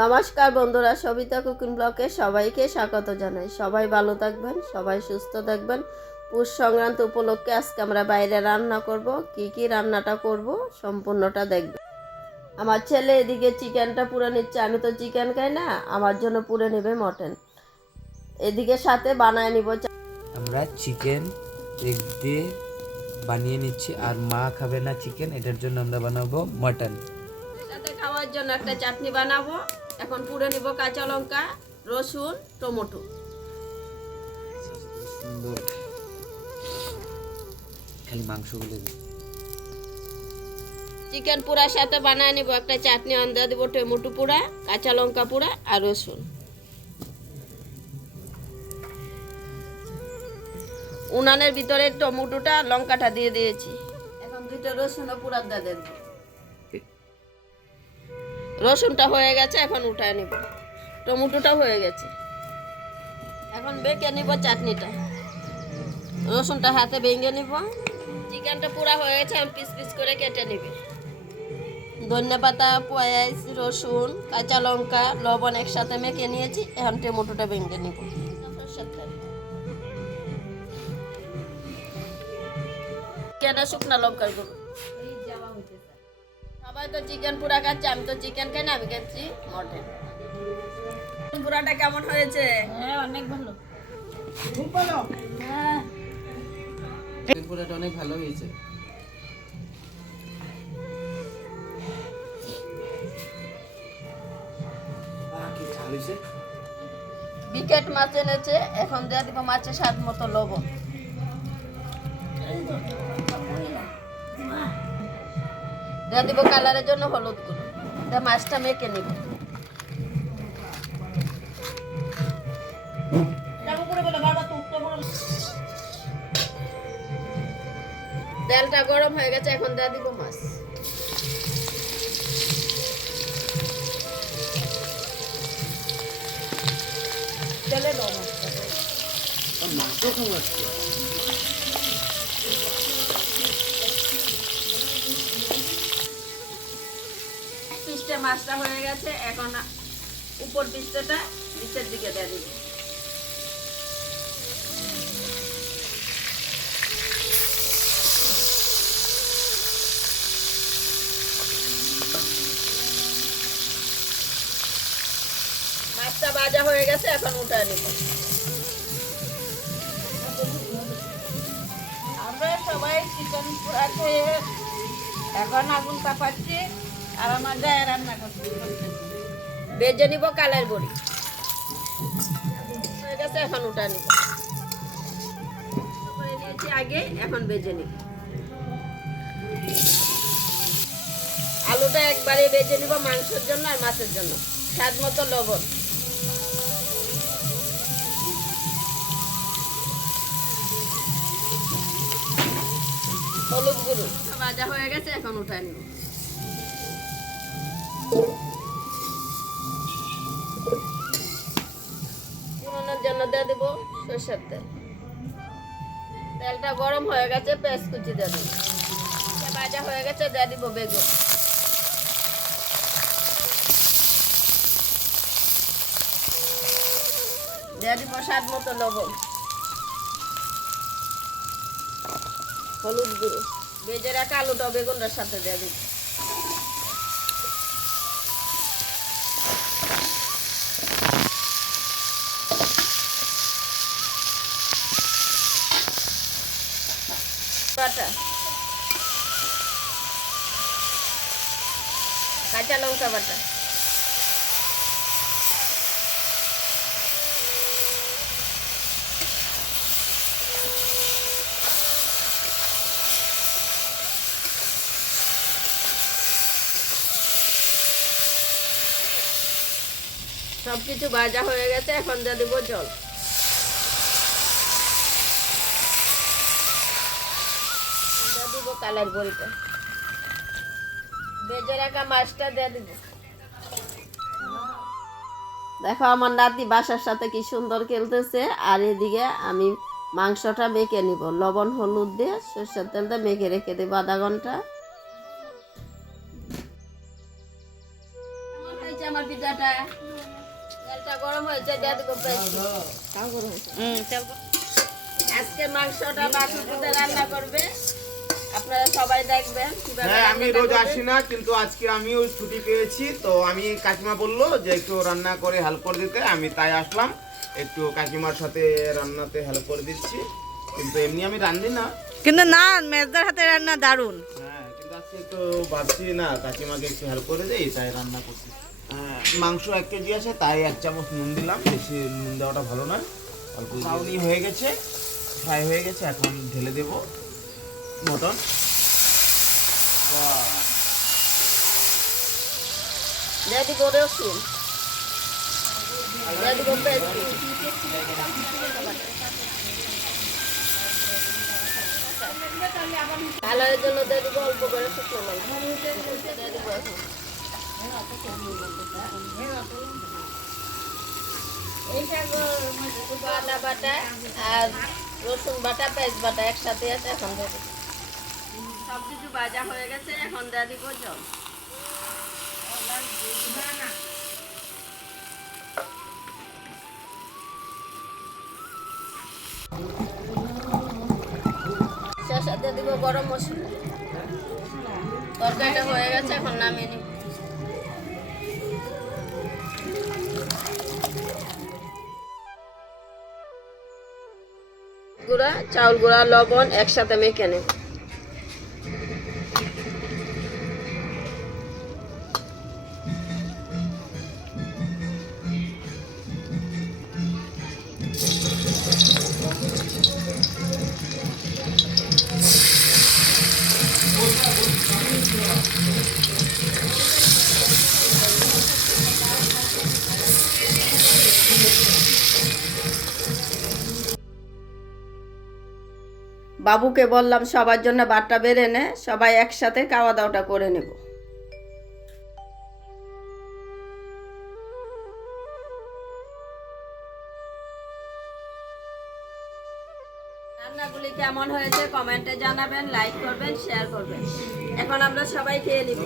নমস্কার বন্ধুরা, সবিতা কুকিং ব্লগে সবাইকে স্বাগত জানাই। সবাই ভালো থাকবেন, সবাই সুস্থ থাকবেন। পৌষ সংক্রান্ত উপলক্ষে আজকে আমরা বাইরে রান্না করব। কি রান্নাটা করব সম্পূর্ণটা দেখবেন। আমার ছেলে এদিকে চিকেনটা পুড়ে নিচ্ছে, আমি তো চিকেন খাই না, আমার জন্য পুড়ে নেবে মটন। এদিকে সাথে বানায় নিব। আমরা চিকেন এগ দিয়ে বানিয়ে নিচ্ছি, আর মা খাবে না চিকেন, এটার জন্য আমরা বানাবো মটন। সাথে খাওয়ার জন্য একটা চাটনি বানাবো। এখন পুড়ে নিব কাঁচা লঙ্কা, রসুন, টমেটো। সুন্দর, খালি মাংসগুলো চিকেন পোড়ার সাথে বানায় নিব একটা চাটনি। আন্দা দিব টমেটো পোড়া, কাঁচা লঙ্কা পোড়া আর রসুন। উনানের ভিতরে টমেটোটা লঙ্কাটা দিয়ে দিয়েছি। এখন দুটো রসুনও পোড়া দিয়ে দেব। রসুনটা হয়ে গেছে, এখন উঠায় নিব। টমেটোটা হয়ে গেছে, এখন বেঁকে নিব চাটনিটা। রসুনটা হাতে ভেঙে নিব। চিকেনটা পুরা হয়ে গেছে, এখন পিস পিস করে কেটে নিবে। ধনিয়া পাতা, পেঁয়াজ, রসুন, কাঁচা লঙ্কা, লবণ একসাথে মেখে নিয়েছি। এখন টমেটোটা ভেঙে নিব। কেনা শুকনা লঙ্কার গুঁড়ো। সবাই তো চিকেন পুরা খাচ্ছে, আমি তো চিকেন খাই না, আমি খাচ্ছি মটন। পুরাটা কেমন হয়েছে? হ্যাঁ, অনেক ভালো। চিকেন পোড়াটা অনেক ভালো হয়েছে। বিকেট মাছ এনেছে, এখন দেওয়া দিব মাছের স্বাদ মতো লবণ। দেওয়া দিব কালারের জন্য হলুদ গুঁড়ো। মাছটা মেখে নিব। তেলটা গরম হয়ে গেছে, এখন দেওয়া দিব মাছ। তেলে দাও মাছটা। পিসটা মাছটা হয়ে গেছে, এখন উপর পিসটা নিচের দিকে দিয়ে দিব। মাছটা ভাজা হয়ে গেছে, এখন উঠায় নিব। আমরা সবাই চিকেন পোড়া খেয়ে এখন আগুন তাপাচ্ছি, আর আমার গায়ে রান্না করছি। ভেজে নিব কালের বড়ি। হয়ে গেছে, এখন উঠায় নিব। করে নিয়েছি আগে, এখন ভেজে নিব। আলুটা একবারে ভেজে নিব মাংসের জন্য আর মাছের জন্য। স্বাদ মতো লবণ, হলুদ গুঁড়ো। ভাজা হয়ে গেছে, এখন উঠায় নিব। পুরোনোর জন্য দিয়ে দেবো সরষের তেল। তেলটা গরম হয়ে গেছে, পেঁয়াজ কুচি দিয়ে দেবো। ভাজা হয়ে গেছে, দিয়ে দিব বেগুন। দিয়ে দিব স্বাদ মতো লবণ, হলুদ গুঁড়ো। ভেজে রাখা আলুটা বেগুনটার সাথে দিয়ে দিব। বাটা, কাঁচা লঙ্কা বাটা, সবকিছু ভাজা হয়ে গেছে, এখন দিয়ে দিব জল। দিয়ে দিব কালার বড়িটা। ভেজে রাখা মাছটা দিয়ে দিব। দেখো আমার নাতি বাসার সাথে কি সুন্দর খেলতেছে, আর এদিকে আমি মাংসটা মেখে নিব। লবণ হলুদ দিয়ে সরষের তেলটা মেখে রেখে দেবো আধা ঘন্টা। হয়েছে আমার পিঠাটা, তেলটা গরম হয়েছে, দিয়ে দেবো পেঁয়াজ। আজকে মাংসটা বাসুদেতে রান্না করবে, আপনারা সবাই দেখবেন কিভাবে হ্যাঁ, আমি রান্নাটা রোজ করবে। আসি না, কিন্তু আজকে আমিও ছুটি পেয়েছি, তো আমি কাকিমা বললো যে একটু রান্না করে হেল্প করে দিতে, আমি তাই আসলাম, একটু কাকিমার সাথে রান্নাতে হেল্প করে দিচ্ছি। কিন্তু এমনি আমি রান্ধি না। কিন্তু না, মেজদার হাতে রান্না দারুণ। হ্যাঁ, কিন্তু আজকে একটু ভাবছি না কাকিমাকে একটু হেল্প করে দেই, তাই রান্না করছি। মাংস 1 কেজি আছে, তাই 1 চামচ নুন দিলাম, বেশি নুন দেওয়াটা ভালো না। অল্প চাউনি হয়ে গেছে, ফ্রাই হয়ে গেছে, এখন ঢেলে দেব মটন। দিয়ে দিব রসুন, দিয়ে দিব পেঁয়াজ। কালারের জন্য দিয়ে দিব অল্প করে শুকনো লঙ্কা, দিয়ে দিব এখন। আদা বাটা আর রসুন বাটা, পেঁয়াজ বাটা একসাথে আছে, এখন দিয়ে দিব। সব কিছু ভাজা হয়ে গেছে, এখন দিয়ে দিব জল। শেষে দিয়ে দিব গরম মশলা। তরকারিটা হয়ে গেছে, এখন নামিয়ে নিব। গুঁড়া, চাউল গুঁড়া, লবণ একসাথে মেখে নেব। বাবুকে বললাম সবার জন্য ভাতটা বেড়ে নে, সবাই একসাথে খাওয়া দাওয়াটা করে নেব। রান্নাগুলি কেমন হয়েছে কমেন্টে জানাবেন, লাইক করবেন, শেয়ার করবেন। এখন আমরা সবাই খেয়ে নিব।